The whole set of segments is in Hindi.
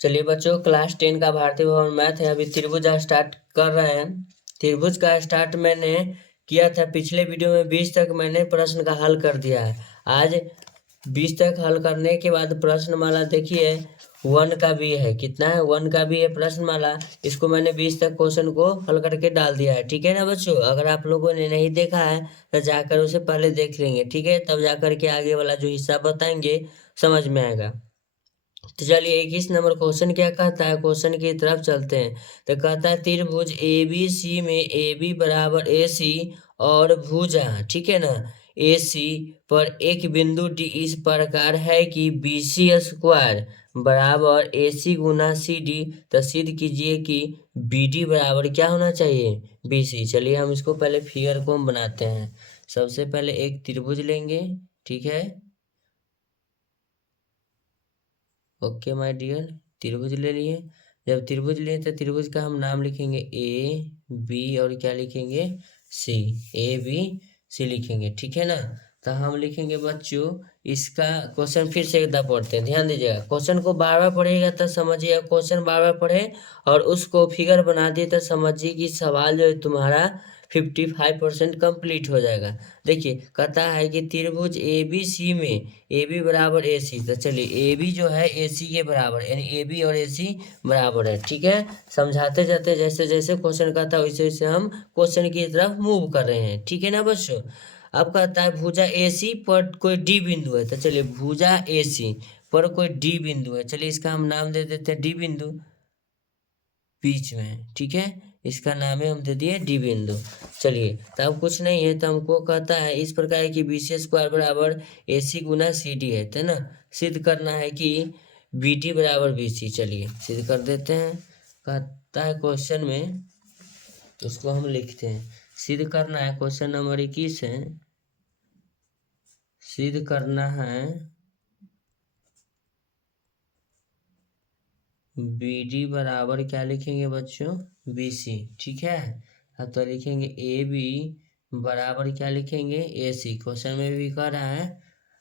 चलिए बच्चों, क्लास 10 का भारतीय भवन मैथ है। अभी त्रिभुज स्टार्ट कर रहे हैं। त्रिभुज का स्टार्ट मैंने किया था पिछले वीडियो में। 20 तक मैंने प्रश्न का हल कर दिया है। आज 20 तक हल करने के बाद प्रश्नमाला देखिए 1 का भी है। कितना है? 1 का भी है प्रश्नमाला। इसको मैंने 20 तक क्वेश्चन को हल करके डाल दिया है। ठीक है ना बच्चों? अगर आप लोगों ने नहीं देखा है तो जाकर उसे पहले देख लेंगे। ठीक है, तब जाकर के आगे वाला जो हिस्सा बताएंगे समझ में आएगा। तो चलिए 21 नंबर क्वेश्चन क्या कहता है, क्वेश्चन की तरफ चलते हैं। तो कहता है त्रिभुज ए बी सी में ए बी बराबर ए सी और भुजा, ठीक है ना, ए सी पर एक बिंदु डी इस प्रकार है कि बी सी स्क्वायर बराबर ए सी गुना सी डी। तो सिद्ध कीजिए कि बी डी बराबर क्या होना चाहिए? B C. चलिए हम इसको पहले फिगर को हम बनाते हैं। सबसे पहले एक त्रिभुज लेंगे, ठीक है। ओके माय डियर, त्रिभुज ले लिए। जब त्रिभुज लिए तो त्रिभुज का हम नाम लिखेंगे ए बी और क्या लिखेंगे? सी। ए बी सी लिखेंगे, ठीक है ना। तो हम लिखेंगे बच्चों इसका क्वेश्चन फिर से एक दफा पढ़ते हैं, ध्यान दीजिएगा। क्वेश्चन को बार बार पढ़िएगा तो समझिएगा। क्वेश्चन बार बार पढ़े और उसको फिगर बना दिए तो समझिए कि सवाल जो है तुम्हारा 55% कंप्लीट हो जाएगा। देखिए कहता है कि त्रिभुज ए बी सी में ए बी बराबर ए सी। तो चलिए ए बी जो है ए सी के बराबर, यानी ए बी और ए सी बराबर है, ठीक है। समझाते जाते जैसे जैसे क्वेश्चन कहता है वैसे वैसे हम क्वेश्चन की तरफ मूव कर रहे हैं, ठीक है ना बच्चों। अब कहता है भुजा ए सी पर कोई डी बिंदु है। तो चलिए भुजा ए सी पर कोई डी बिंदु है। चलिए इसका हम नाम दे देते हैं डी बिंदु, बीच में, ठीक है। इसका नाम है हम दे दिए डी बिंदु। चलिए तो अब कुछ नहीं है, तो हमको कहता है इस प्रकार की बी सी स्क्वायर बराबर ए सी गुना सी डी है ना। सिद्ध करना है कि बी डी बराबर बी सी। चलिए सिद्ध कर देते हैं। कहता है क्वेश्चन में, तो उसको हम लिखते हैं। सिद्ध करना है, क्वेश्चन नंबर 21 है। सिद्ध करना है बी डी बराबर क्या लिखेंगे बच्चों? बी सी, ठीक है। अब तो लिखेंगे ए बी बराबर क्या लिखेंगे? ए सी। क्वेश्चन में भी कह रहा है,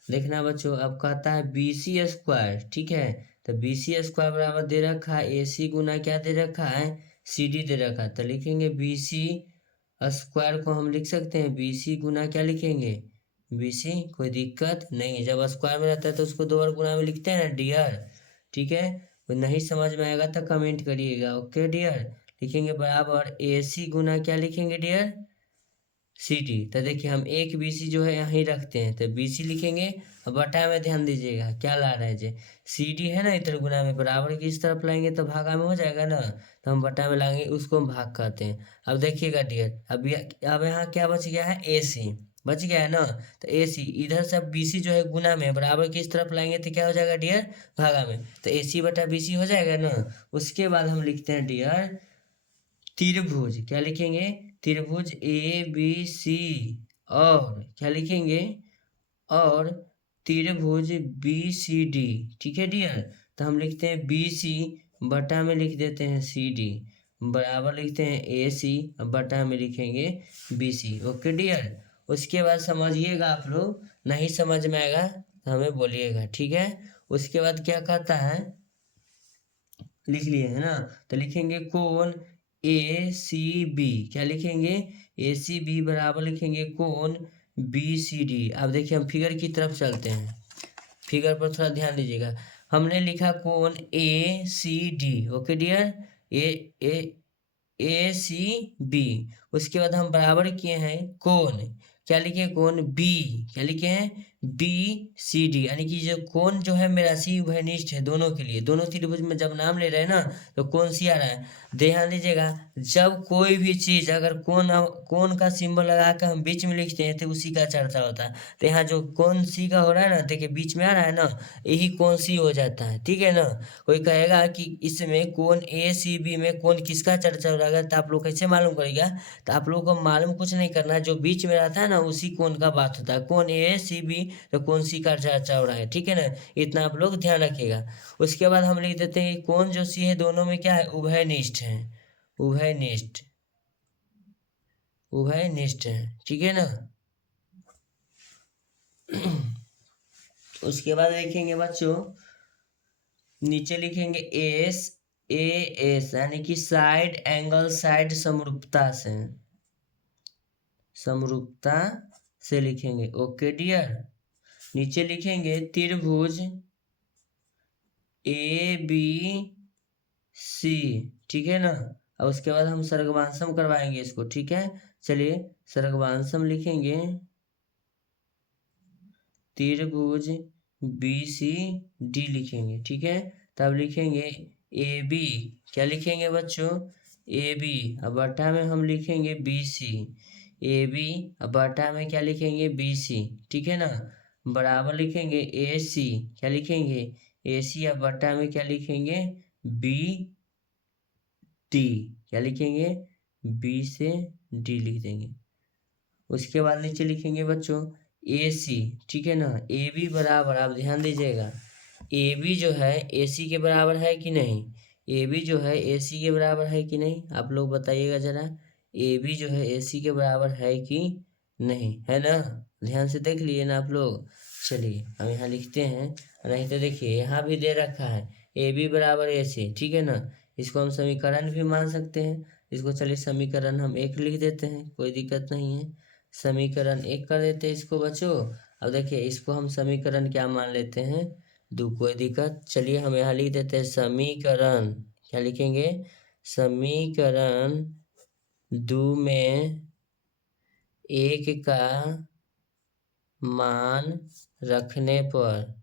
देखना बच्चों। अब कहता है बी सी स्क्वायर, ठीक है। तो बी सी स्क्वायर बराबर दे रखा है ए सी गुना क्या दे रखा है? सी डी दे रखा है। तो लिखेंगे बी सी स्क्वायर को हम लिख सकते हैं बी सी गुना क्या लिखेंगे? B C. कोई दिक्कत नहीं, जब स्क्वायर में रहता है तो उसको 2 बार गुना में लिखते हैं ना डियर, ठीक है। नहीं समझ में आएगा तो कमेंट करिएगा, ओके डियर। लिखेंगे बराबर ए सी गुना क्या लिखेंगे डियर? C D. तो देखिए हम एक बी सी जो है यहीं रखते हैं, तो बी सी लिखेंगे। और बटा में ध्यान दीजिएगा क्या ला रहे हैं जे, सी डी है ना, इधर गुना में बराबर की इस तरफ लाएंगे तो भागा में हो जाएगा ना। तो हम बटा में लाएंगे, उसको हम भाग कहते हैं। अब देखिएगा डियर, अब यहाँ क्या बच गया है? ए सी बच गया है ना। तो ए सी इधर से बी सी जो है गुना में बराबर की इस तरफ लाएंगे तो क्या हो जाएगा डियर? भागा में। तो ए सी बटा बी सी हो जाएगा ना। उसके बाद हम लिखते हैं डियर त्रिभुज, क्या लिखेंगे? त्रिभुज ए बी सी और क्या लिखेंगे? और त्रिभुज बी सी डी, ठीक है डियर। तो हम लिखते हैं बी सी बटा में लिख देते हैं सी डी बराबर लिखते हैं ए सी बटा में लिखेंगे बी सी, ओके डियर। उसके बाद समझिएगा आप लोग, नहीं समझ में आएगा तो हमें बोलिएगा, ठीक है। उसके बाद क्या कहता है, लिख लिए है ना। तो लिखेंगे कोण ए सी बी, क्या लिखेंगे? ए सी बी बराबर लिखेंगे कोण बी सी डी। अब देखिए हम फिगर की तरफ चलते हैं। फिगर पर थोड़ा ध्यान दीजिएगा। हमने लिखा कोण ए सी डी, ओके डियर। ए ए ए सी बी। उसके बाद हम बराबर किए हैं कोण, क्या लिखे? कोण बी, क्या लिखे हैं? बी सी डी, यानी कि जो कोण जो है मेरा सी घनिष्ठ है दोनों के लिए। दोनों त्रिभुज में जब नाम ले रहे हैं ना तो कौन सी आ रहा है? ध्यान दीजिएगा, जब कोई भी चीज अगर कोण का सिंबल लगा कर हम बीच में लिखते हैं तो उसी का चर्चा होता है। तो यहाँ जो कौन सी का हो रहा है ना, देखिए बीच में आ रहा है ना, यही कौन सी हो जाता है, ठीक है ना। कोई कहेगा कि इसमें कोण ए सी बी में कौन किसका चर्चा हो रहा है, तो आप लोग कैसे मालूम करेगा? तो आप लोग को मालूम कुछ नहीं करना है, जो बीच में रहता है ना उसी कोण का बात होता है। कोण ए सी बी तो कौन सी का चर्चा हो रहा है, ठीक है ना। इतना आप लोग ध्यान रखिएगा। उसके बाद हम लिख देते हैं कोण जो सी है दोनों में क्या है? उभयनिष्ठ है, उभयनिष्ठ, उभयनिष्ठ है, ठीक है ना। उसके बाद देखेंगे बच्चों नीचे लिखेंगे एस ए एस, यानी कि साइड एंगल, साइड समरूपता से लिखेंगे। Okay dear. नीचे लिखेंगे त्रिभुज ए बी सी, ठीक है ना। और उसके बाद हम सर्गवांशम करवाएंगे इसको, ठीक है। चलिए सर्गवांशम लिखेंगे, त्रिभुज बी सी डी लिखेंगे, ठीक है। तब लिखेंगे ए बी, क्या लिखेंगे बच्चों, ए बी, अब बटा में हम लिखेंगे बी सी, ए बी अब बटा में क्या लिखेंगे बी सी, ठीक है ना। बराबर लिखेंगे ए सी, क्या लिखेंगे ए सी, अब बटा में क्या लिखेंगे बी डी, क्या लिखेंगे बी से डी लिख देंगे। उसके बाद नीचे लिखेंगे बच्चों ए सी, ठीक है ना। ए बी बराबर, आप ध्यान दीजिएगा, ए बी जो है ए सी के बराबर है कि नहीं, ए बी जो है ए सी के बराबर है कि नहीं, आप लोग बताइएगा जरा। ए बी जो है ए सी के बराबर है कि नहीं, है ना। ध्यान से देख लिए ना आप लोग। चलिए हम यहाँ लिखते हैं, नहीं तो देखिए यहाँ भी दे रखा है ए बी बराबर ए सी, ठीक है ना। इसको हम समीकरण भी मान सकते हैं। इसको चलिए समीकरण हम एक लिख देते हैं, कोई दिक्कत नहीं है। समीकरण एक कर देते हैं इसको बच्चों। अब देखिए इसको हम समीकरण क्या मान लेते हैं, दो, कोई दिक्कत। चलिए हम यहाँ लिख देते हैं समीकरण, क्या लिखेंगे समीकरण दो में एक का मान रखने पर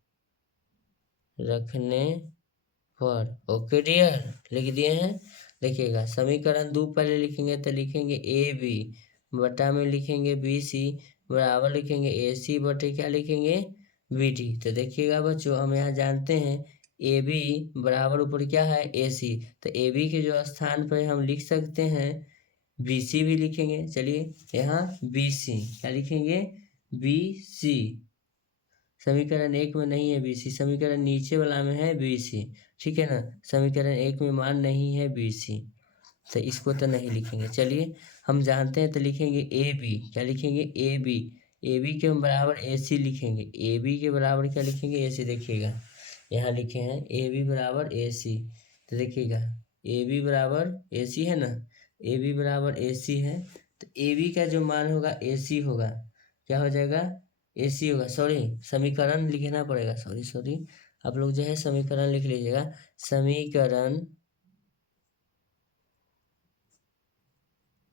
ओके डियर, लिख दिए हैं। देखिएगा समीकरण दो पहले लिखेंगे तो लिखेंगे ए बी, बटा में लिखेंगे बी सी, बराबर लिखेंगे ए सी बटे क्या लिखेंगे बी डी। तो देखिएगा बच्चों हम यहाँ जानते हैं ए बी बराबर ऊपर क्या है ए सी, तो ए बी के जो स्थान पर हम लिख सकते हैं बी सी भी लिखेंगे। चलिए यहाँ बी सी, क्या लिखेंगे बी सी, समीकरण एक में नहीं है बी सी, समीकरण नीचे वाला में है बी सी, ठीक है ना। समीकरण एक में मान नहीं है बी सी, तो इसको तो नहीं लिखेंगे। चलिए हम जानते हैं तो लिखेंगे ए बी, क्या लिखेंगे ए बी, ए बी के बराबर ए सी लिखेंगे, ए बी के बराबर क्या लिखेंगे ए सी। देखिएगा यहाँ लिखे हैं ए बी बराबर ए सी, तो देखिएगा ए बी बराबर ए सी है ना, ए बी बराबर ए सी है, तो ए बी का जो मान होगा ए सी होगा, क्या हो जाएगा ए सी होगा। सॉरी समीकरण लिखना पड़ेगा, सॉरी आप लोग जो है समीकरण लिख लीजिएगा। समीकरण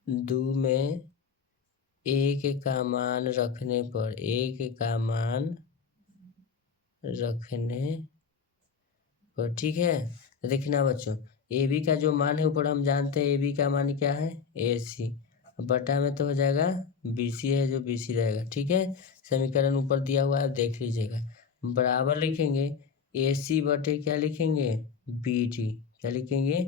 दो में एक का मान रखने पर, ठीक है। तो देखना बच्चों ए बी का जो मान है ऊपर हम जानते हैं ए बी का मान क्या है ए सी, बटा में तो हो जाएगा बी सी है जो बी सी रहेगा, ठीक है। समीकरण ऊपर दिया हुआ है देख लीजिएगा, बराबर लिखेंगे ए सी बटे क्या लिखेंगे बी डी, क्या लिखेंगे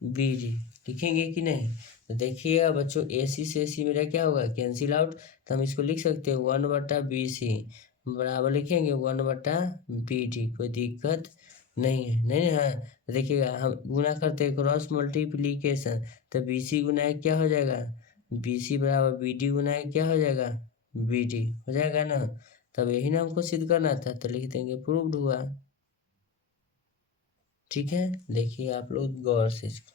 बी डी, लिखेंगे कि नहीं। तो देखिएगा बच्चों ए सी से ए सी मेरा क्या होगा कैंसिल आउट, तो हम इसको लिख सकते हैं 1/BC बराबर लिखेंगे 1/BD, कोई दिक्कत नहीं है, नहीं है। देखिएगा हम गुना करते हैं क्रॉस मल्टीप्लीकेशन, तो बी सी गुना क्या हो जाएगा बी सी बराबर बी डी गुना क्या हो जाएगा बी डी हो जाएगा ना। तब यही ना हमको सिद्ध करना था, तो लिख देंगे प्रूव्ड हुआ, ठीक है। देखिए आप लोग गौर से इसको,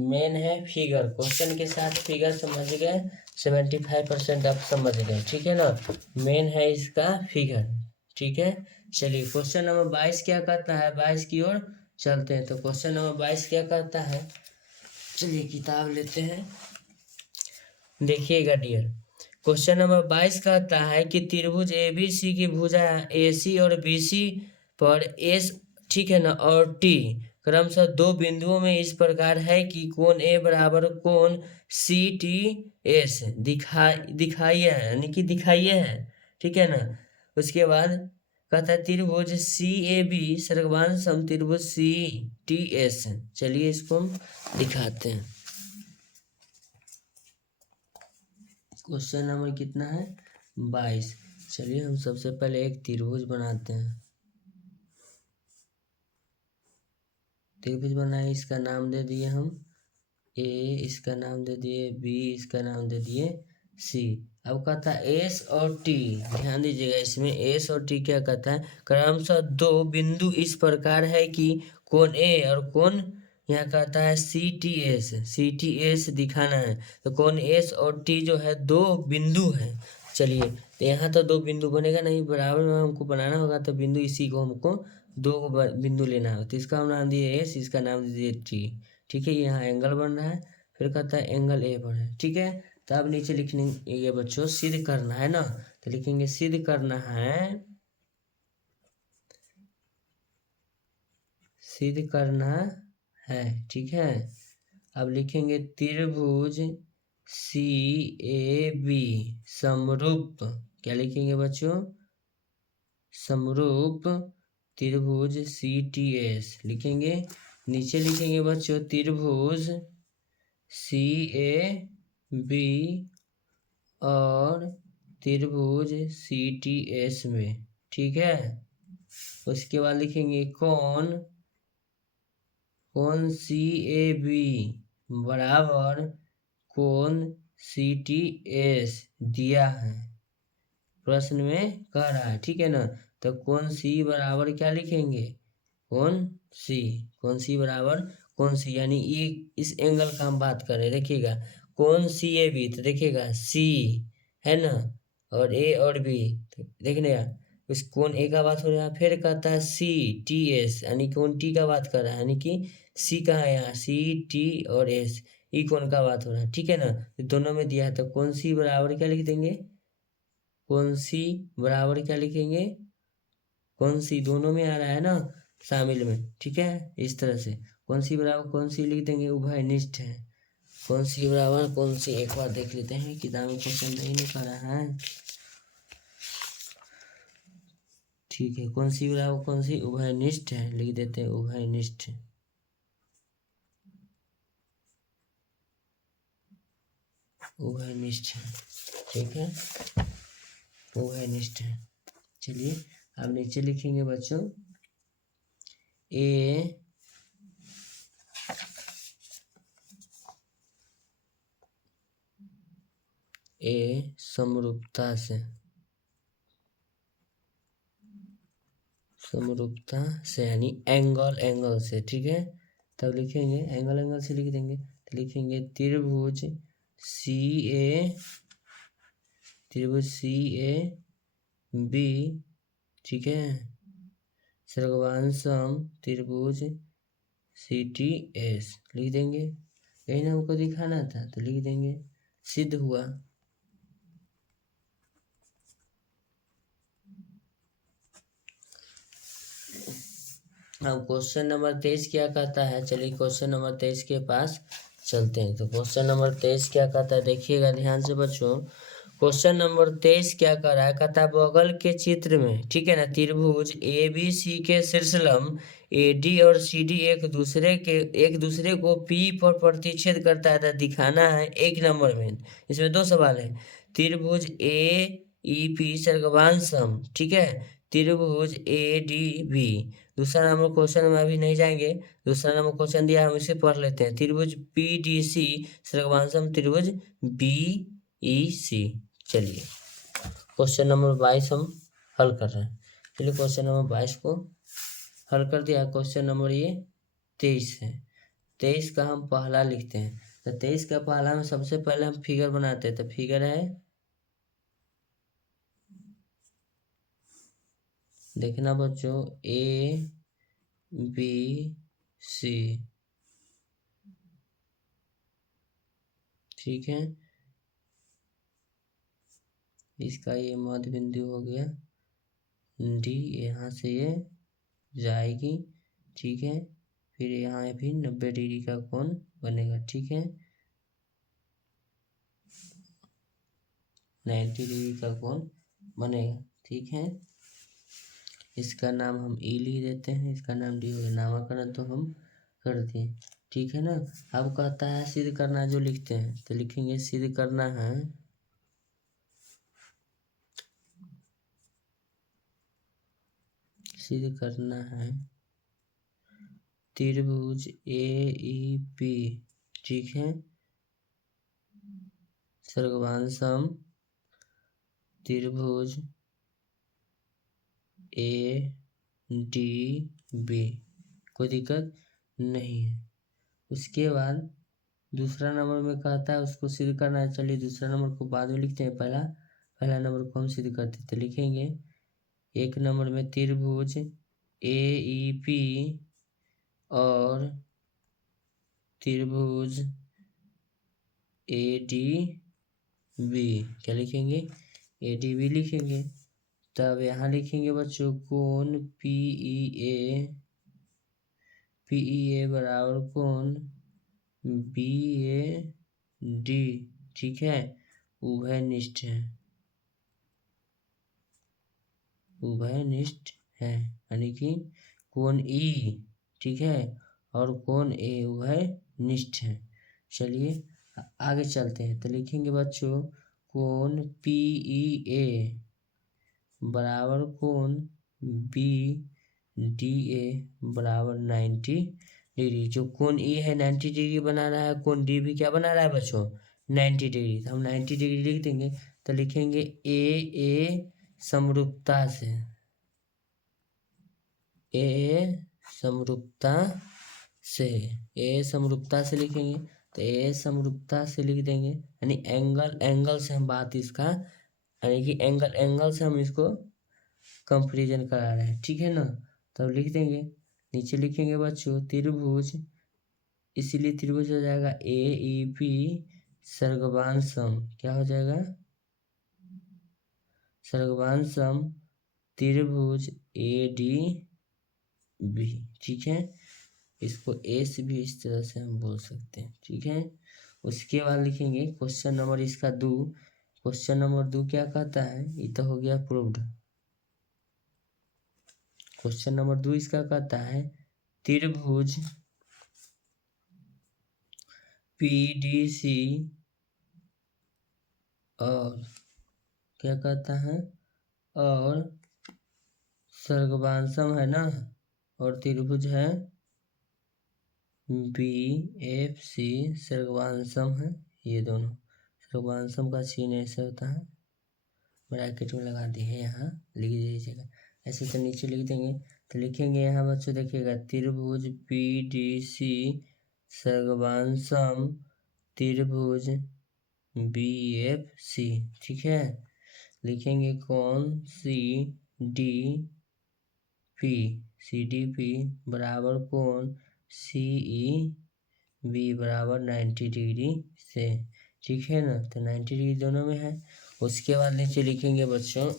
मेन है फिगर, क्वेश्चन के साथ फिगर समझ गए 75% आप समझ गए, ठीक है ना। मेन है इसका फिगर, ठीक है। चलिए क्वेश्चन नंबर 22 क्या करता है, 22 की ओर चलते हैं। तो क्वेश्चन नंबर 22 क्या करता है, चलिए किताब लेते हैं, देखिएगा डियर। क्वेश्चन नंबर 22 कहता है कि त्रिभुज ए बी सी की भुजा ए सी और बी सी पर एस, ठीक है ना, और टी क्रमशः दो बिंदुओं में इस प्रकार है कि कोण ए बराबर कोण सी टी एस दिखाइए है, यानी कि दिखाइए है, ठीक है ना। उसके बाद कहता है त्रिभुज सी ए बी सर्गवांश समत्रिभुज सी टी एस। चलिए इसको हम दिखाते हैं। क्वेश्चन नंबर कितना है 22। चलिए हम सबसे पहले एक त्रिभुज बनाते हैं, त्रिभुज बनाए, इसका नाम दे दिए हम ए, इसका नाम दे दिए बी, इसका नाम दे दिए सी। अब कहता है एस और टी, ध्यान दीजिएगा इसमें एस और टी क्या कहता है, क्रमशः दो बिंदु इस प्रकार है कि कोण ए और कोण यहाँ कहता है सी टी एस दिखाना है। तो कोण एस और टी जो है दो बिंदु है। चलिए तो यहाँ तो दो बिंदु बनेगा नहीं, बराबर में हमको बनाना होगा तो बिंदु इसी को हमको दो बिंदु लेना है। तो इसका हम नाम दिए एस, इसका नाम दीजिए टी। ठीक है, यहाँ एंगल बन रहा है, फिर कहता है एंगल ए बन रहा है। ठीक है, तो अब नीचे लिखने ये बच्चों सिद्ध करना है ना, तो लिखेंगे सिद्ध करना है, सिद्ध करना है। ठीक है, अब लिखेंगे त्रिभुज सी ए बी समरूप, क्या लिखेंगे बच्चों, समरूप त्रिभुज सी टी एस लिखेंगे। नीचे लिखेंगे बच्चों त्रिभुज सी ए बी और त्रिभुज सी टी एस में। ठीक है, उसके बाद लिखेंगे कोण सी ए बी बराबर कोण सी टी एस दिया है, प्रश्न में कह रहा है। ठीक है ना, तो कोण सी बराबर क्या लिखेंगे, कोण सी बराबर कोण सी, यानी ये इस एंगल का हम बात कर रहे हैं। देखिएगा कोण सी ए बी, तो देखिएगा सी है ना, और ए और बी, तो देखने उस कोण ए का बात हो रहा है। फिर कहता है सी टी एस, यानी कोण टी का बात कर रहा है, यानी कि सी कहाँ है यहाँ, सी टी और एस, ई कोण का बात हो रहा है। ठीक है ना, तो दोनों में दिया है, तो कोण सी बराबर क्या लिख देंगे, कोण सी बराबर क्या लिखेंगे, कोण सी दोनों में आ रहा है ना शामिल में। ठीक है, इस तरह से कोण सी बराबर कोण सी लिख देंगे, उभयनिष्ठ है। कोण सी बराबर कोण सी, एक बार देख लेते हैं किताब में क्वेश्चन नहीं कर रहा है। ठीक है, कोण सी बराबर कोण सी उभयनिष्ठ है, लिख देते हैं उभयनिष्ठ, उभयनिष्ठ है। ठीक है, उभयनिष्ठ है। चलिए अब नीचे लिखेंगे बच्चों ए समरूपता से, समरूपता से यानी एंगल से। ठीक है, तब लिखेंगे एंगल से लिख देंगे, तो लिखेंगे त्रिभुज सी ए बी, ठीक है, सर्गवांशम त्रिभुज सी टी एस लिख देंगे। यही ना हमको दिखाना था, तो लिख देंगे, सिद्ध हुआ। अब क्वेश्चन नंबर 23 क्या कहता है, चलिए क्वेश्चन नंबर 23 के पास चलते हैं। तो क्वेश्चन नंबर 23 क्या कहता है, देखिएगा ध्यान से बच्चों। क्वेश्चन नंबर 23 क्या कर रहा है, कहता है बगल के चित्र में, ठीक है ना, त्रिभुज ए बी सी के शीर्षलंब ए डी और सी डी एक दूसरे को पी पर प्रतिच्छेद करता है, तो दिखाना है। एक नंबर में इसमें दो सवाल है, त्रिभुज ए ई पी सर्गवांशम, ठीक है, त्रिभुज ए डी बी। दूसरा नंबर क्वेश्चन में अभी नहीं जाएंगे, दूसरा नंबर क्वेश्चन दिया हम इसे पढ़ लेते हैं, त्रिभुज पी डी सी सर्गवांशम त्रिभुज बी ई सी। चलिए क्वेश्चन नंबर 22 हम हल कर रहे हैं। चलिए क्वेश्चन नंबर 22 को हल कर दिया। क्वेश्चन नंबर ये 23 है, 23 का हम पहला लिखते हैं। तो 23 का पहला में सबसे पहले हम फिगर बनाते हैं। तो फिगर है, देखना बच्चों, ए बी सी, ठीक है, इसका ये मध्य बिंदु हो गया डी, यहाँ से ये जाएगी, ठीक है, फिर यहाँ भी 90 डिग्री का कोण बनेगा। ठीक है, 90 डिग्री का कोण बनेगा। ठीक है, इसका नाम हम ई लिख देते हैं, इसका नाम डी हो गया, नामकरण तो हम कर दिए। ठीक है ना, अब कहता है सिद्ध करना, जो लिखते हैं तो लिखेंगे सिद्ध करना है, सिद्ध करना है त्रिभुज ए ई पी, ठीक है, सर्गवांशम त्रिभुज ए डी बी, कोई दिक्कत नहीं है। उसके बाद दूसरा नंबर में कहता है उसको सिद्ध करना है। चलिए दूसरा नंबर को बाद में लिखते हैं, पहला नंबर को हम सिद्ध करते हैं। तो लिखेंगे एक नंबर में त्रिभुज ए ई पी और त्रिभुज ए डी बी, क्या लिखेंगे, ए डी बी लिखेंगे। तब यहाँ लिखेंगे बच्चों कोण पी ई ए बराबर कोण बी ए डी, ठीक है, उभयनिष्ठ है, उभयनिष्ठ है, यानी कि कोण ई, ठीक है, और कोण ए उभयनिष्ठ है। चलिए आगे चलते हैं। तो लिखेंगे बच्चों कोण पी ई ए बराबर कोण बी डी ए बराबर 90 डिग्री। जो कोण ई है 90 डिग्री बना रहा है, कोण डी भी क्या बना रहा है बच्चों, 90 डिग्री। तो हम 90 डिग्री लिख देंगे। तो लिखेंगे ए समरूपता से, ए समरूपता से, ए समरूपता से लिखेंगे। तो ए समरूपता से लिख देंगे, यानी एंगल से हम बात इसका, यानी कि एंगल से हम इसको कंपेरिजन करा रहे हैं, ठीक है ना। तब लिख देंगे, नीचे लिखेंगे बच्चों त्रिभुज, इसीलिए त्रिभुज हो जाएगा ए ई पी सर्गवान सम, क्या हो जाएगा, सर्गवान सम त्रिभुज ए डी बी, ठीक है। इसको ए से भी इस तरह से हम बोल सकते हैं, ठीक है। उसके बाद लिखेंगे क्वेश्चन नंबर इसका 2, क्वेश्चन नंबर 2 क्या कहता है, ये तो हो गया प्रूव्ड। क्वेश्चन नंबर 2 इसका कहता है त्रिभुज पीडीसी और क्या कहता है, और सर्गवांसम है ना, और त्रिभुज है बी एफ सी, सर्गवांसम है, ये दोनों, सर्गवांसम का चिन्ह ऐसे होता है, ब्रैकेट में लगा दिए यहाँ, लिख दीजिएगा ऐसे। तो नीचे लिख देंगे। तो लिखेंगे यहाँ बच्चों देखिएगा त्रिभुज पी डी सी सर्गवांसम त्रिभुज बी एफ सी, ठीक है। लिखेंगे कौन C D P, C D P बराबर कोण सी ई बी बराबर 90 डिग्री से, ठीक है ना। तो 90 डिग्री दोनों में है। उसके बाद नीचे लिखेंगे बच्चों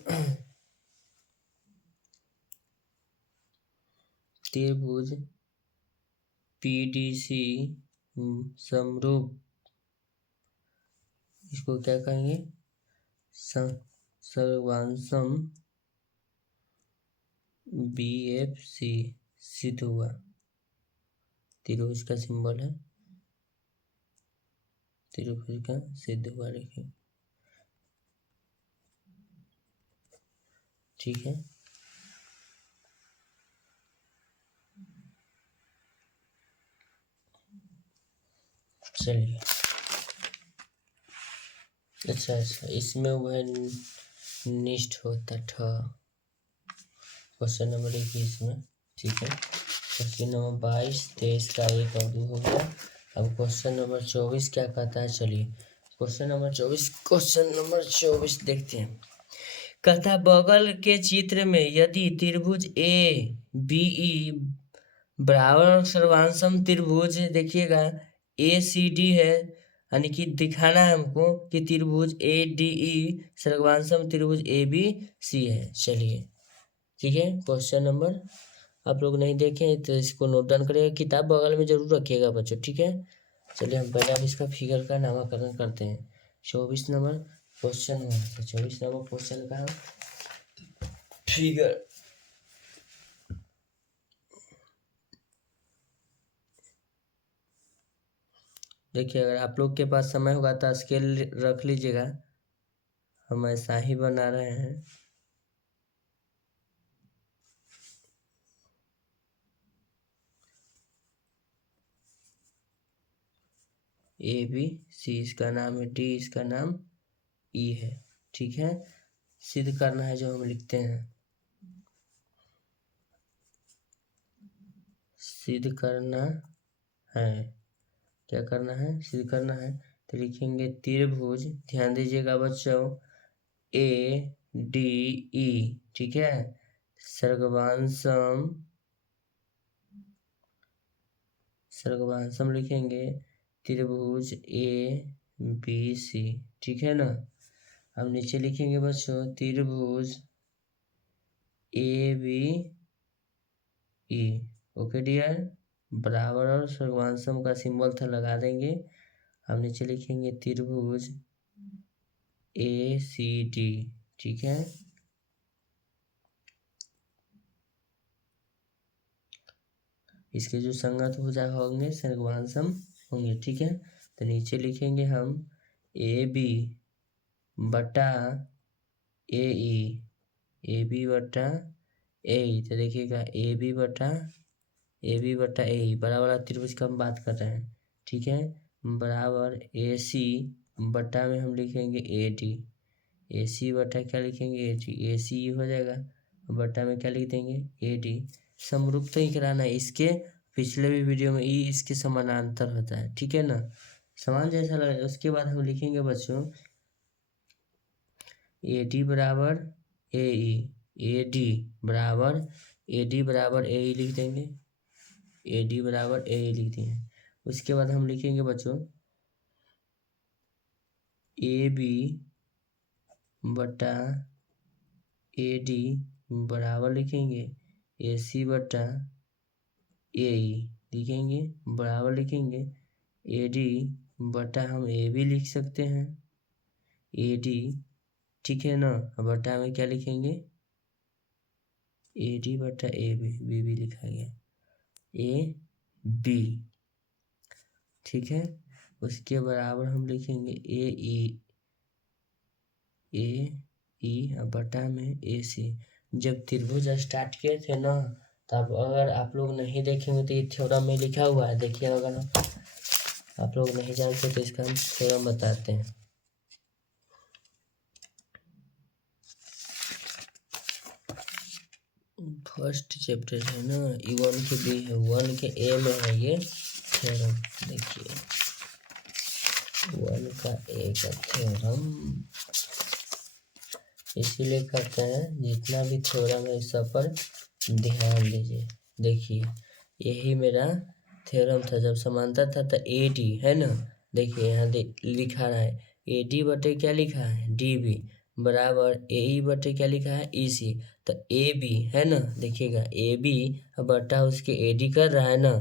त्रिभुज पीडीसी समरूप, इसको क्या कहेंगे, सर्वांसम बी एफ सी सिद्ध हुआ, त्रिभुज का सिंबल है, त्रिभुज का सिद्ध हुआ लिखें, ठीक है। चलिए अच्छा, इसमें वह निष्ठ होता था क्वेश्चन नंबर 21 में, ठीक है। क्वेश्चन नंबर 22, 23 का 1 और 2 हो गया। अब क्वेश्चन नंबर 24 क्या कहता है, चलिए क्वेश्चन नंबर 24 देखते हैं। कहता बगल के चित्र में यदि त्रिभुज ए बी ई बराबर सर्वांसम त्रिभुज, देखिएगा ए सी डी है, यानी कि दिखाना है हमको कि त्रिभुज ए डी ई सर्वांसम त्रिभुज ए बी सी है। चलिए ठीक है, क्वेश्चन नंबर आप लोग नहीं देखें तो इसको नोट डाउन करिएगा, किताब बगल में जरूर रखिएगा बच्चों, ठीक है। चलिए हम पहले अब इसका फिगर का नामकरण करते हैं। 24 नंबर क्वेश्चन में, तो 24 नंबर क्वेश्चन का फिगर, देखिए अगर आप लोग के पास समय होगा तो स्केल रख लीजिएगा, हम ऐसा ही बना रहे हैं। ए बी सी इसका नाम है, डी इसका नाम ई है, ठीक है। सिद्ध करना है जो हम लिखते हैं, सिद्ध करना है, क्या करना है, सिद्ध करना है। तो लिखेंगे त्रिभुज, ध्यान दीजिएगा बच्चों, ए डी ई, ठीक है, सर्गवांशम, सर्गवांशम लिखेंगे त्रिभुज ए बी सी, ठीक है ना। अब नीचे लिखेंगे बच्चों त्रिभुज A B E, okay dear, बराबर और सर्गवांशम का सिंबल था लगा देंगे। अब नीचे लिखेंगे त्रिभुज ए सी डी, ठीक है। इसके जो संगत भुजा होंगे सर्गवांशम होंगे, ठीक है। तो नीचे लिखेंगे हम ए बी बटा ए ई, ए बी बटा ए ई, तो देखिएगा ए बी बटा ए ई बराबर त्रिभुज का हम बात कर रहे हैं, ठीक है, बराबर ए सी बटा में हम लिखेंगे ए डी, ए सी बटा क्या लिखेंगे ए डी, ए सी हो जाएगा, बटा में क्या लिख देंगे ए डी। समरूपता ही कराना है, इसके पिछले भी वीडियो में ई इसके समानांतर होता है, ठीक है ना, समान जैसा लग रहा है। उसके बाद हम लिखेंगे बच्चों ए डी बराबर ए ई, ए डी बराबर ए डी बराबर ए ई लिख देंगे, ए डी बराबर ए ई लिख दिए। उसके बाद हम लिखेंगे बच्चों ए बी बटा ए डी बराबर लिखेंगे ए सी बटा ए ई, लिखेंगे बराबर लिखेंगे ए डी बटा हम ए बी लिख सकते हैं, ए डी, ठीक है ना, बटा में क्या लिखेंगे ए डी बटा ए बी, बी बी लिखा गया ए बी, ठीक है। उसके बराबर हम लिखेंगे ए ई बटा में ए सी। जब त्रिभुज स्टार्ट किए थे ना, तब अगर आप लोग नहीं देखेंगे तो ये थ्योरम में लिखा हुआ है, देखिए अगर आप लोग नहीं जानते तो इसका हम थ्योरम बताते हैं। फर्स्ट चैप्टर है ना, ई 1 के बी है, 1 के ए में है ये थ्योरम, देखिए 1 का ए का थ्योरम, इसीलिए कहते हैं जितना भी थ्योरम है इस सब पर ध्यान दीजिए। देखिए यही मेरा थ्योरम था, जब समांतर था तो ए डी है ना, देखिए यहाँ लिखा रहा है ए डी बटे क्या लिखा है डी बी बराबर ए ई बटे क्या लिखा है ई सी, तो ए बी है ना, देखिएगा ए बी बटा उसके ए डी कर रहा है ना,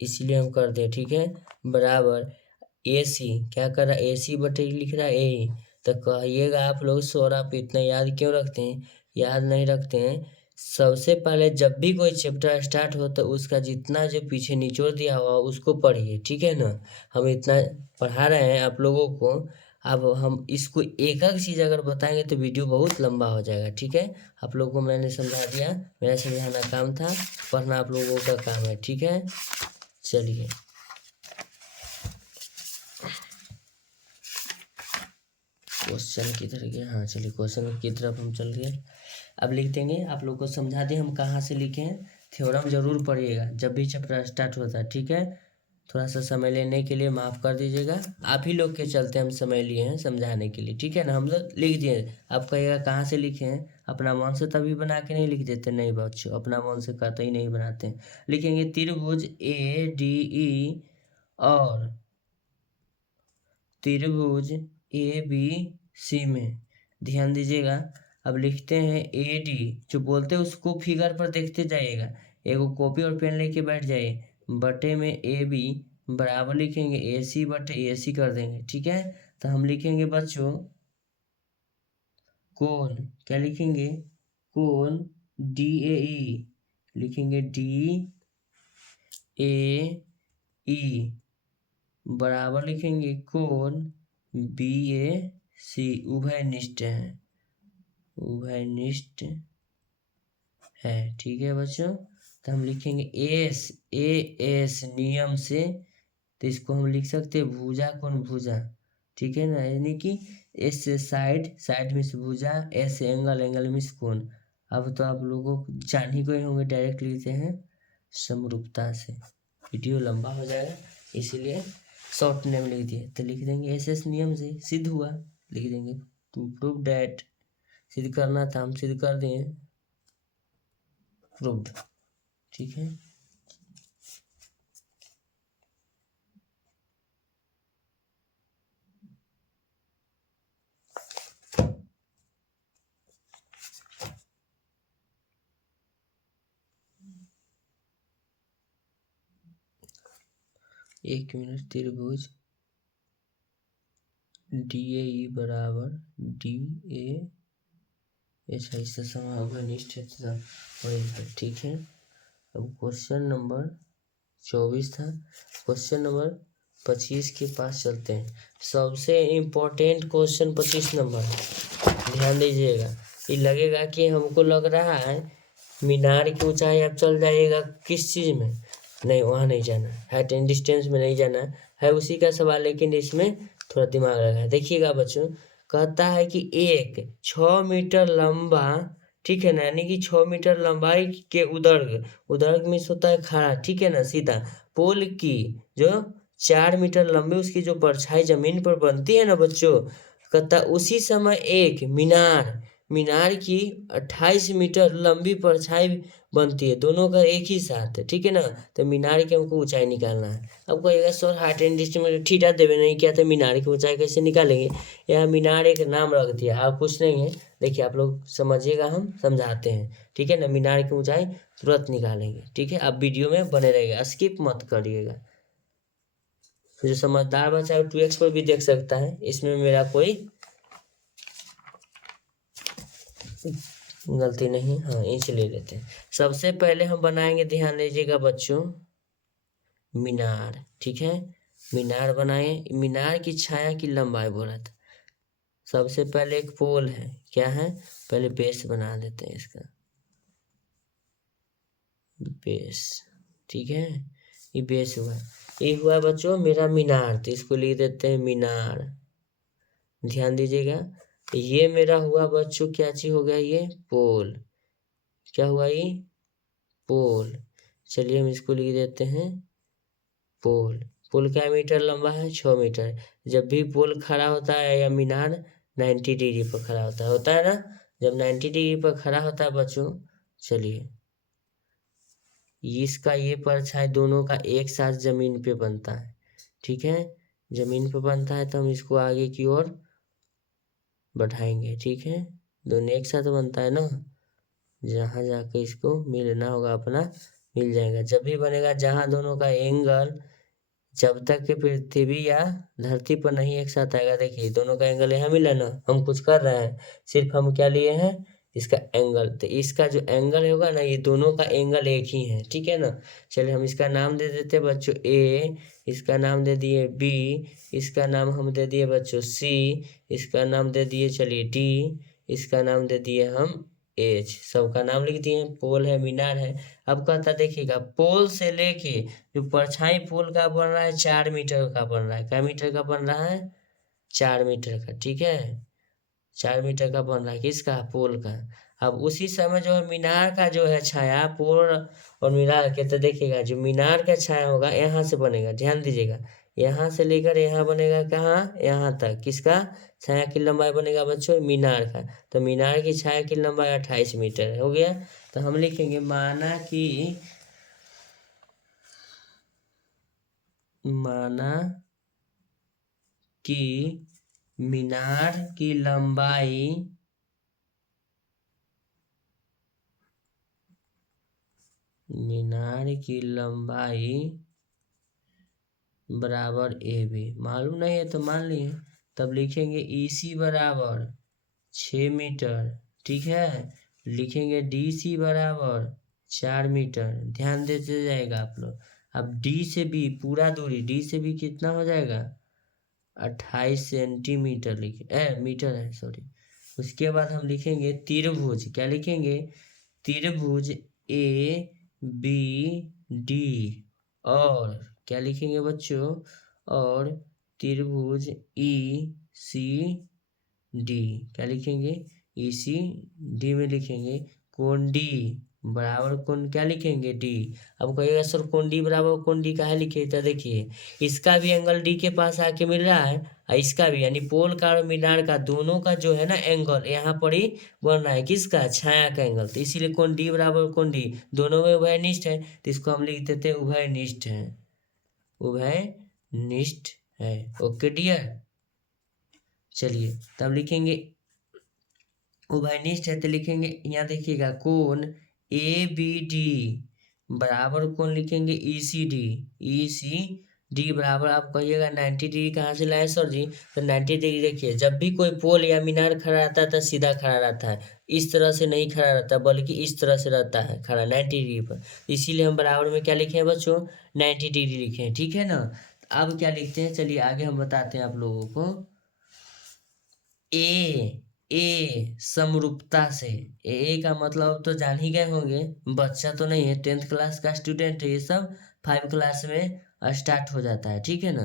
इसलिए हम कर दे, ठीक है, बराबर ए सी क्या कर रहा है ए सी बटे लिख रहा है ए, तो कहिएगा आप लोग सर आप इतना याद क्यों रखते हैं, याद नहीं रखते हैं। सबसे पहले जब भी कोई चैप्टर स्टार्ट हो तो उसका जितना जो पीछे निचोड़ दिया हुआ उसको पढ़िए, ठीक है ना। हम इतना पढ़ा रहे हैं आप लोगों को, अब हम इसको एक एक चीज़ अगर बताएंगे तो वीडियो बहुत लंबा हो जाएगा, ठीक है। आप लोगों को मैंने समझा दिया, मेरा समझाना काम था, पढ़ना आप लोगों का काम है, ठीक है। चलिए क्वेश्चन की तरफ गए, हाँ चलिए क्वेश्चन की तरफ हम चल रहे हैं। अब लिख देंगे, आप लोग को समझा दें हम कहाँ से लिखे हैं, थ्योरम जरूर पढ़िएगा जब भी चैप्टर स्टार्ट होता है, ठीक है। थोड़ा सा समय लेने के लिए माफ़ कर दीजिएगा, आप ही लोग के चलते हम समय लिए हैं समझाने के लिए, ठीक है ना। हम लोग लिख दिए, आप कहिएगा कहाँ से लिखे हैं, अपना मन से तभी बना के नहीं लिख देते, नहीं बच्चों अपना मन से कहते ही नहीं बनाते हैं। लिखेंगे त्रिभुज ए डी ई और त्रिभुज ए बी सी में, ध्यान दीजिएगा। अब लिखते हैं ए डी, जो बोलते हैं उसको फिगर पर देखते जाइएगा, एगो कॉपी और पेन लेके बैठ जाइए, बटे में ए बी बराबर लिखेंगे ए सी बटे ए सी कर देंगे, ठीक है। तो हम लिखेंगे बच्चों कोण, क्या लिखेंगे कोण डी ए ई, लिखेंगे डी ए ई बराबर लिखेंगे कोण बी ए सी, उभयनिष्ठ है, उभयनिष्ठ है, ठीक है बच्चों। तो हम लिखेंगे एस ए एस नियम से, तो इसको हम लिख सकते हैं भुजा कोण भुजा, ठीक है ना, यानी कि एस से साइड, साइड मीन्स भुजा, एस से एंगल, एंगल मीन्स कोण। अब तो आप लोगों को जान ही गए होंगे, डायरेक्ट लिखते हैं समरूपता से। वीडियो लंबा हो जाएगा इसीलिए शॉर्ट नेम लिख दिए, तो लिख देंगे एस नियम से सिद्ध हुआ, लिख देंगे टू प्रूव डैट, सिद्ध करना था हम सिद्ध कर दिए, प्रूव्ड। ठीक है, एक मिनट। त्रिभुज DAE बराबर DA ऐसा इससे समाघनिष्ठ है। ठीक है, अब क्वेश्चन नंबर 24 था, क्वेश्चन नंबर 25 के पास चलते हैं। सबसे इम्पोर्टेंट क्वेश्चन 25 नंबर, ध्यान दीजिएगा। ये लगेगा कि हमको लग रहा है मीनार की ऊंचाई आप चल जाइएगा किस चीज़ में, नहीं वहाँ नहीं जाना, हाइट एंड डिस्टेंस में नहीं जाना है उसी का सवाल, लेकिन इसमें थोड़ा दिमाग लगा। देखिएगा बच्चों, कहता है कि एक 6 मीटर लंबा, ठीक है ना, यानी कि 6 मीटर लंबाई के उदर्ग, उदर्ग में होता है खड़ा, ठीक है ना, सीधा पोल की जो 4 मीटर लंबी उसकी जो परछाई जमीन पर बनती है ना बच्चों, कहता उसी समय एक मीनार, मीनार की 28 मीटर लंबी परछाई बनती है, दोनों का एक ही साथ है, ठीक है ना। तो मीनार की हमको ऊंचाई निकालना है। अब कहिएगा sir height and distance theta देवे नहीं किया, तो मीनार की ऊंचाई कैसे निकालेंगे। यहाँ मीनार एक नाम रख दिया, आप कुछ नहीं है। देखिए आप लोग समझिएगा, हम समझाते हैं, ठीक है ना। मीनार की ऊंचाई तुरंत निकालेंगे, ठीक है। आप वीडियो में बने रहेगा, स्किप मत करिएगा। जो समझदार बच्चा है 2x पर भी देख सकता है, इसमें मेरा कोई गलती नहीं। हाँ, इंच ले लेते हैं। सबसे पहले हम बनाएंगे, ध्यान दीजिएगा बच्चों, मीनार, ठीक है। मीनार बनाए, मीनार की छाया की लंबाई बोला था। सबसे पहले एक पोल है, क्या है, पहले बेस बना देते हैं इसका, बेस, ठीक है। ये बेस हुआ, ये हुआ बच्चों मेरा मीनार, तो इसको लिख देते हैं मीनार। ध्यान दीजिएगा, ये मेरा हुआ बच्चों, क्या चीज हो गया, ये पोल, क्या हुआ ये पोल। चलिए हम इसको लिख देते हैं पोल। पोल क्या मीटर लंबा है, 6 मीटर। जब भी पोल खड़ा होता है या मीनार 90 डिग्री पर खड़ा होता है ना, जब 90 डिग्री पर खड़ा होता है बच्चों, चलिए इसका ये परछाई दोनों का एक साथ जमीन पे बनता है, ठीक है। जमीन पे बनता है तो हम इसको आगे की ओर बढ़ाएंगे, ठीक है। दोनों एक साथ बनता है ना, जहाँ जाके इसको मिलना होगा अपना मिल जाएगा। जब भी बनेगा जहाँ दोनों का एंगल, जब तक कि पृथ्वी या धरती पर नहीं एक साथ आएगा, देखिए दोनों का एंगल यहाँ मिला ना, हम कुछ कर रहे हैं, सिर्फ हम क्या लिए हैं, इसका एंगल। तो इसका जो एंगल होगा ना, ये दोनों का एंगल एक ही है, ठीक है ना। चलिए हम इसका नाम दे देते हैं बच्चों ए, इसका नाम दे दिए बी, इसका नाम हम दे दिए बच्चों सी, इसका नाम दे दिए चलिए डी, इसका नाम दे दिए हम एच, सबका नाम लिख दिए। पोल है, मीनार है। अब कहता देखिएगा, पोल से लेके जो परछाई पोल का बन रहा है 4 मीटर का बन रहा है, क्या मीटर का बन रहा है, 4 मीटर का, ठीक है। 4 मीटर का बन रहा है, किसका, पोल का। अब उसी समय जो है मीनार का जो है छाया, पोल और मीनार के, तो देखिएगा जो मीनार का छाया होगा यहाँ से बनेगा, ध्यान दीजिएगा, यहाँ से लेकर यहाँ बनेगा, कहाँ, यहाँ तक, किसका छाया की लंबाई बनेगा बच्चों, मीनार का। तो मीनार की छाया की लंबाई 28 मीटर हो गया। तो हम लिखेंगे माना कि मीनार की लंबाई बराबर ए बी, मालूम नहीं है तो मान लिए, तब लिखेंगे EC बराबर 6 मीटर, ठीक है। लिखेंगे DC बराबर 4 मीटर, ध्यान देते जाएगा आप लोग। अब D से B पूरा दूरी, D से B कितना हो जाएगा, 28 सेंटीमीटर मीटर है, सॉरी। उसके बाद हम लिखेंगे त्रिभुज, क्या लिखेंगे, त्रिभुज ABD, और क्या लिखेंगे बच्चों, और त्रिभुज ECD, डी, क्या लिखेंगे ई सी डी में लिखेंगे कोण डी बराबर कोण क्या लिखेंगे डी। अब कहिएगा सर कोण डी बराबर कोण डी काहे लिखे, तो देखिए इसका भी एंगल डी के पास आके मिल रहा है और इसका भी, यानी पोल का और मीनार का दोनों का जो है ना एंगल यहाँ पर ही बन रहा है, किसका छाया का एंगल, तो इसीलिए कोण डी बराबर कोण डी, दोनों में उभयनिष्ठ है, तो इसको हम लिख देते हैं उभयनिष्ठ है, उभयनिष्ठ है। ओके डियर, चलिए तब लिखेंगे उभयनिष्ठ है तो लिखेंगे यहाँ देखिएगा कोण ए बी डी बराबर कोण लिखेंगे ई सी डी, ई सी डी बराबर आप कहिएगा 90 डिग्री कहाँ से लाए सर जी, तो 90 डिग्री देखिए जब भी कोई पोल या मीनार खड़ा रहता है तो सीधा खड़ा रहता है, इस तरह से नहीं खड़ा रहता बल्कि इस तरह से रहता है खड़ा 90 डिग्री पर, इसीलिए हम बराबर में क्या लिखे हैं बच्चों 90 डिग्री लिखे हैं, ठीक है ना। अब क्या लिखते हैं, चलिए आगे हम बताते हैं आप लोगों को। ए समरूपता से, ए का मतलब तो जान ही गए होंगे, बच्चा तो नहीं है, 10th क्लास का स्टूडेंट है, ये सब 5 क्लास में स्टार्ट हो जाता है, ठीक है ना।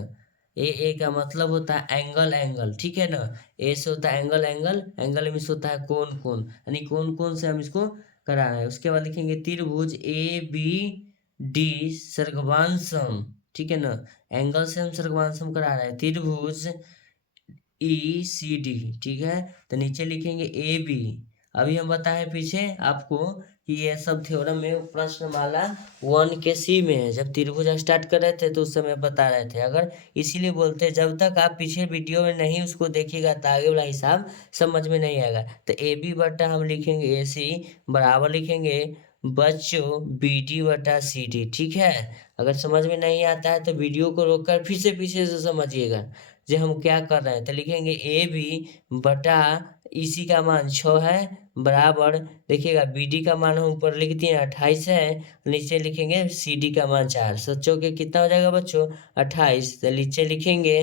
ए का मतलब होता है एंगल, एंगल, ठीक है ना। ए से होता है एंगल, एंगल, एंगल में से होता है कोण, कोण, यानी कोण कोण से हम इसको करा रहे हैं। उसके बाद लिखेंगे त्रिभुज ए बी डी सर्गवांशम, ठीक है ना, एंगल से हम सर्गवांशम करा रहे हैं, त्रिभुज ई सी डी, ठीक है। तो नीचे लिखेंगे ए बी, अभी हम बताए पीछे आपको कि ये सब थ्योरम में प्रश्नमाला 1 के सी में है, जब त्रिभुज स्टार्ट कर रहे थे तो उस समय बता रहे थे, अगर इसीलिए बोलते हैं जब तक आप पीछे वीडियो में नहीं उसको देखिएगा तो आगे वाला हिसाब समझ में नहीं आएगा। तो ए बी बटा हम लिखेंगे ए सी बराबर लिखेंगे बच्चों बी डी बटा सी डी, ठीक है। अगर समझ में नहीं आता है तो वीडियो को रोककर फिर से पीछे से समझिएगा जो हम क्या कर रहे हैं। तो लिखेंगे ए बी बटा इसी का मान 6 है बराबर, देखिएगा बी डी का मान हम ऊपर लिख दिए 28 है, नीचे लिखेंगे सी डी का मान 4, सोचो कि कितना हो जाएगा बच्चों 28। तो नीचे लिखेंगे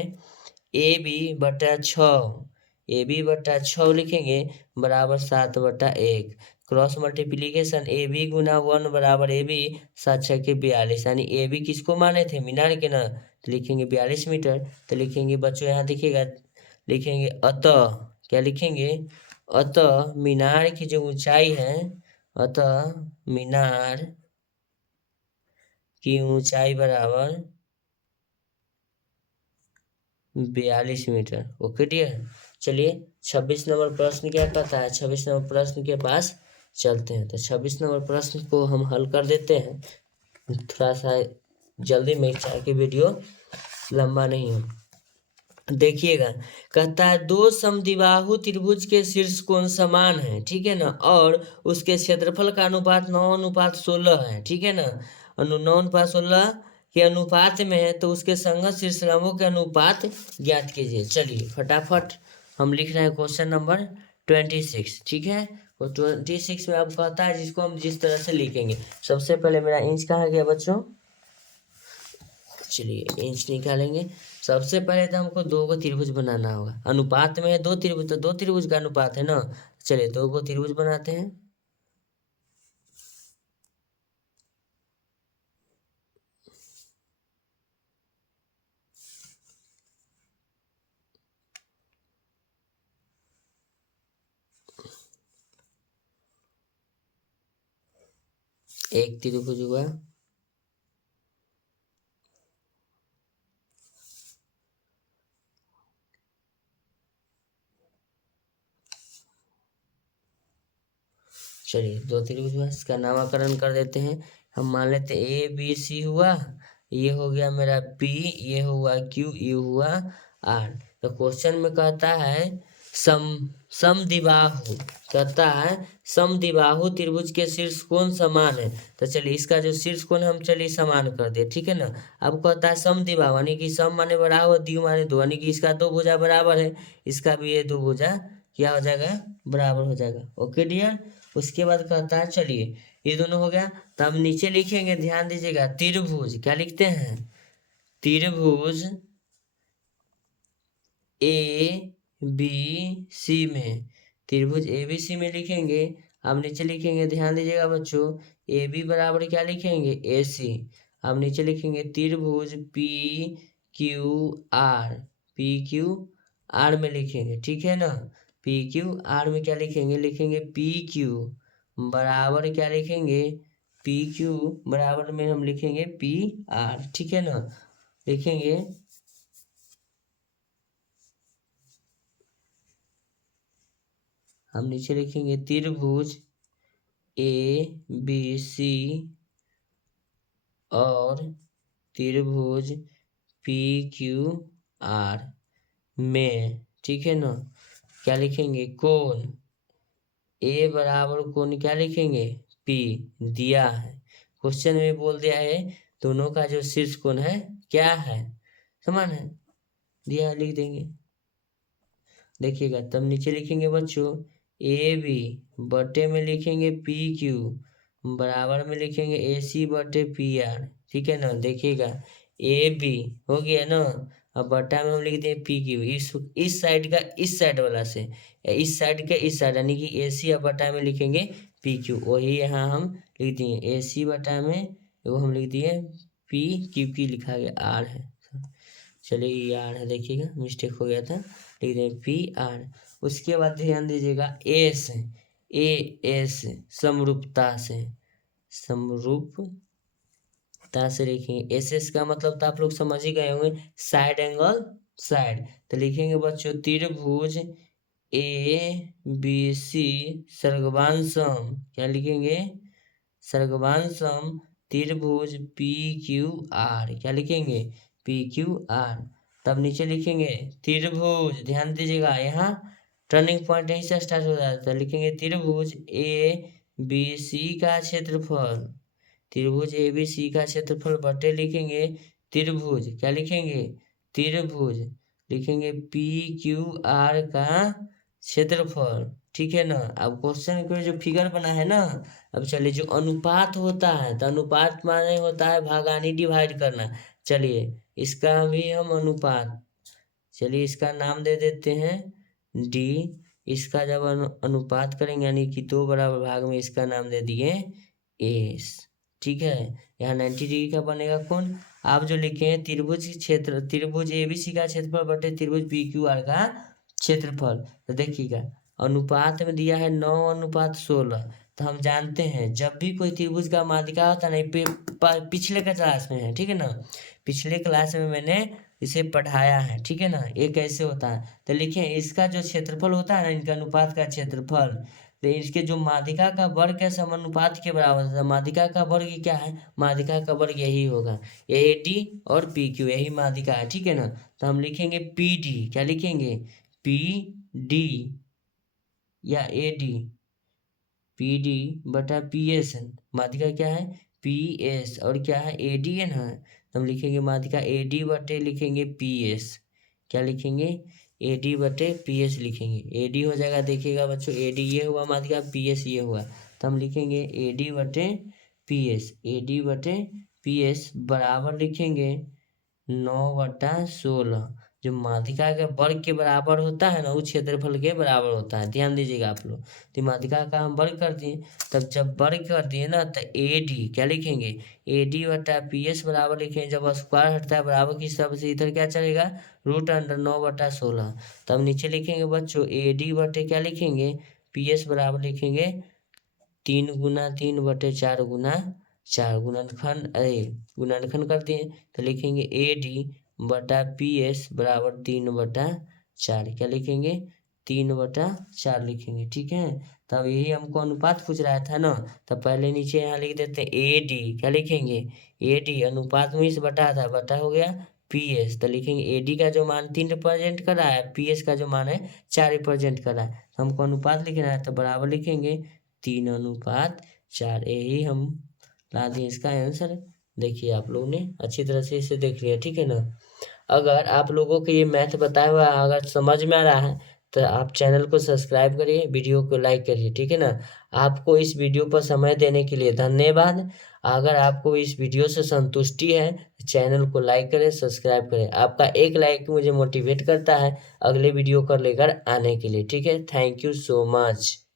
ए बी बटा 6, ए बी बटा 6 लिखेंगे बराबर 7/1, क्रॉस मल्टीप्लीकेशन ए बी गुना 1 बराबर ए बी 7×6 = 42, यानी ए बी किसको माने थे मीनार के ना, तो लिखेंगे 42 मीटर। तो लिखेंगे बच्चों यहाँ देखिएगा, लिखेंगे अतः, क्या लिखेंगे अतः मीनार की जो ऊंचाई है, अतः मीनार की ऊंचाई बराबर 42 मीटर। ओके डियर, चलिए 26 नंबर प्रश्न क्या कहता है, 26 नंबर प्रश्न के पास चलते हैं। तो 26 नंबर प्रश्न को हम हल कर देते हैं, थोड़ा सा जल्दी में, चाहे कि वीडियो लंबा नहीं हो। देखिएगा कहता है दो समद्विबाहु त्रिभुज के शीर्ष कोण समान है, ठीक है ना, और उसके क्षेत्रफल का अनुपात 9:16 है, ठीक है ना, 9:16 के अनुपात में है, तो उसके संगत शीर्षलंबों के अनुपात ज्ञात कीजिए। चलिए फटाफट हम लिख रहे हैं क्वेश्चन नंबर 26, ठीक है। और 26 में अब कहता है जिसको हम जिस तरह से लिखेंगे, सबसे पहले मेरा इंच कहाँ गया बच्चों, चलिए इंच निकालेंगे। सबसे पहले तो हमको 2 को त्रिभुज बनाना होगा, अनुपात में है 2 त्रिभुज, तो 2 त्रिभुज का अनुपात है ना, चलिए 2 को त्रिभुज बनाते हैं। एक त्रिभुज हुआ, चलिए 2 त्रिभुज हुआ, इसका नामकरण कर देते हैं। हम मान लेते हैं ए बी सी हुआ, ये हो गया मेरा पी, ये हुआ क्यू, ये हुआ आर। तो क्वेश्चन में कहता है समद्विबाहु, कहता है समद्विबाहु त्रिभुज के शीर्ष कोण समान है। तो चलिए इसका जो शीर्ष कोण हम चलिए समान कर दे, ठीक है ना। अब कहता है समद्विबाहु, यानी कि सम माने बराबर, द्वि माने दो, यानी कि इसका 2 भुजा बराबर है, इसका भी ये 2 भुजा क्या हो जाएगा बराबर हो जाएगा। ओके डियर, उसके बाद कहता है चलिए ये दोनों हो गया, तो हम नीचे लिखेंगे, ध्यान दीजिएगा त्रिभुज, क्या लिखते हैं त्रिभुज ए बी सी में, त्रिभुज ए बी सी में लिखेंगे। अब नीचे लिखेंगे, ध्यान दीजिएगा बच्चों, ए बी बराबर क्या लिखेंगे ए सी, अब नीचे लिखेंगे त्रिभुज P Q R, P Q R में लिखेंगे, ठीक है ना, PQR में क्या लिखेंगे PQ बराबर क्या लिखेंगे PQ बराबर में हम लिखेंगे PR, ठीक है ना। लिखेंगे हम नीचे लिखेंगे त्रिभुज ABC और त्रिभुज PQR में, ठीक है ना, क्या लिखेंगे कोण A बराबर कोण क्या लिखेंगे P दिया है, क्वेश्चन में बोल दिया है दोनों का जो शीर्ष कोण है क्या है, समान है, दिया लिख देंगे। देखिएगा तब नीचे लिखेंगे बच्चों AB बटे में लिखेंगे PQ बराबर में लिखेंगे AC बटे PR, ठीक है ना। देखिएगा AB हो गया ना, अब बटा में हम लिख दें PQ, इस साइड का इस साइड वाला से, इस साइड के इस साइड, यानी कि AC अब बटा में लिखेंगे PQ, वही यहाँ हम लिख दिए AC बटा में वो हम लिख दिए PQ की लिखा गया R है, चलिए ये R है, देखिएगा मिस्टेक हो गया था, लिख दें PR। उसके बाद ध्यान दीजिएगा AS समरूपता से लिखेंगे। SS का मतलब तो आप लोग समझ ही गए होंगे साइड एंगल साइड, तो लिखेंगे बच्चों त्रिभुज ABC सर्गवांशम, क्या लिखेंगे सर्गवांशम त्रिभुज PQR, क्या लिखेंगे PQR। तब नीचे लिखेंगे त्रिभुज, ध्यान दीजिएगा यहाँ टर्निंग पॉइंट यहीं से स्टार्ट हो जाता है, लिखेंगे त्रिभुज ABC का क्षेत्रफल, त्रिभुज ABC का क्षेत्रफल बटे लिखेंगे त्रिभुज, क्या लिखेंगे त्रिभुज, लिखेंगे PQR का क्षेत्रफल, ठीक है ना। अब क्वेश्चन के जो फिगर बना है ना, अब चलिए जो अनुपात होता है तो अनुपात माने होता है भागानी डिवाइड करना, चलिए इसका भी हम अनुपात, चलिए इसका नाम दे देते हैं D, इसका जब अनुपात करेंगे यानी कि 2 बराबर भाग में इसका नाम दे दिए S, ठीक है। यहाँ 90 डिग्री का बनेगा कौन, आप जो लिखे हैं त्रिभुज क्षेत्र, त्रिभुज ABC का क्षेत्रफल बटे त्रिभुज PQR का क्षेत्रफल, तो देखिएगा अनुपात में दिया है 9:16, तो हम जानते हैं जब भी कोई त्रिभुज का माध्यिका होता है ना, पिछले क्लास में है, ठीक है ना, पिछले क्लास में मैंने इसे पढ़ाया है, ठीक है ना, ये कैसे होता है, तो लिखिए इसका जो क्षेत्रफल होता है ना, इनका अनुपात का क्षेत्रफल, तो इसके जो माध्यिका का वर्ग है समानुपात के बराबर है, माध्यिका का वर्ग क्या है, माध्यिका का वर्ग यही होगा AD और PQ, यही माध्यिका है, ठीक है ना। तो हम लिखेंगे PD, क्या लिखेंगे PD या PD बटा PS, माध्यिका क्या है PS और क्या है AD है ना, हम लिखेंगे माध्यिका AD बटे लिखेंगे PS, क्या लिखेंगे AD बटे PS लिखेंगे, AD हो जाएगा, देखिएगा बच्चों AD ये हुआ माध्यिका, PS ये हुआ, तो हम लिखेंगे AD बटे PS बराबर लिखेंगे 9/16, जो माध्यिका के वर्ग के बराबर होता है ना उस क्षेत्रफल के बराबर होता है, ध्यान दीजिएगा आप लोग। तो माध्यिका का हम वर्ग कर दिए, तब जब वर्ग कर दिए ना तो AD क्या लिखेंगे AD बटा PS बराबर लिखेंगे, जब स्क्वायर हटता है बराबर की हिसाब से इधर क्या चलेगा √9/16, तब नीचे लिखेंगे बच्चों AD बटे क्या लिखेंगे PS बराबर लिखेंगे 3 × 3 बटे 4 × 4, गुणनखंड कर दिए तो लिखेंगे AD बटा PS बराबर 3/4, क्या लिखेंगे 3/4 लिखेंगे, ठीक है। तब यही हमको अनुपात पूछ रहा था ना, तब पहले नीचे यहाँ लिख देते हैं AD, क्या लिखेंगे AD अनुपात में इस बटा था, बटा हो गया PS, तो लिखेंगे AD का जो मान 3 रिप्रेजेंट कर रहा है, PS का जो मान है 4 रिप्रेजेंट कर रहा है, हमको अनुपात लिखना है तो बराबर लिखेंगे 3:4, यही हम ला दिए इसका आंसर। देखिए आप लोग ने अच्छी तरह से इसे देख लिया, ठीक है ना। अगर आप लोगों को ये मैथ बताया हुआ अगर समझ में आ रहा है तो आप चैनल को सब्सक्राइब करिए, वीडियो को लाइक करिए, ठीक है ना। आपको इस वीडियो पर समय देने के लिए धन्यवाद। अगर आपको इस वीडियो से संतुष्टि है चैनल को लाइक करें, सब्सक्राइब करें, आपका एक लाइक मुझे मोटिवेट करता है अगले वीडियो को लेकर आने के लिए, ठीक है। Thank you so much.